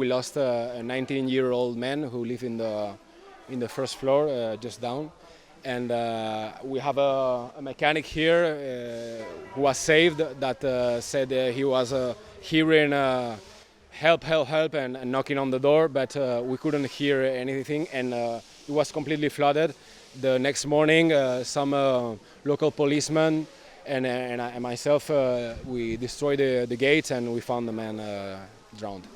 we lost a 19-year-old man who lived in the first floor, just down. And we have a mechanic here who was saved that said he was hearing help, help, help and knocking on the door, but we couldn't hear anything, and it was completely flooded. The next morning, some local policemen and myself, we destroyed the gates and we found the man drowned.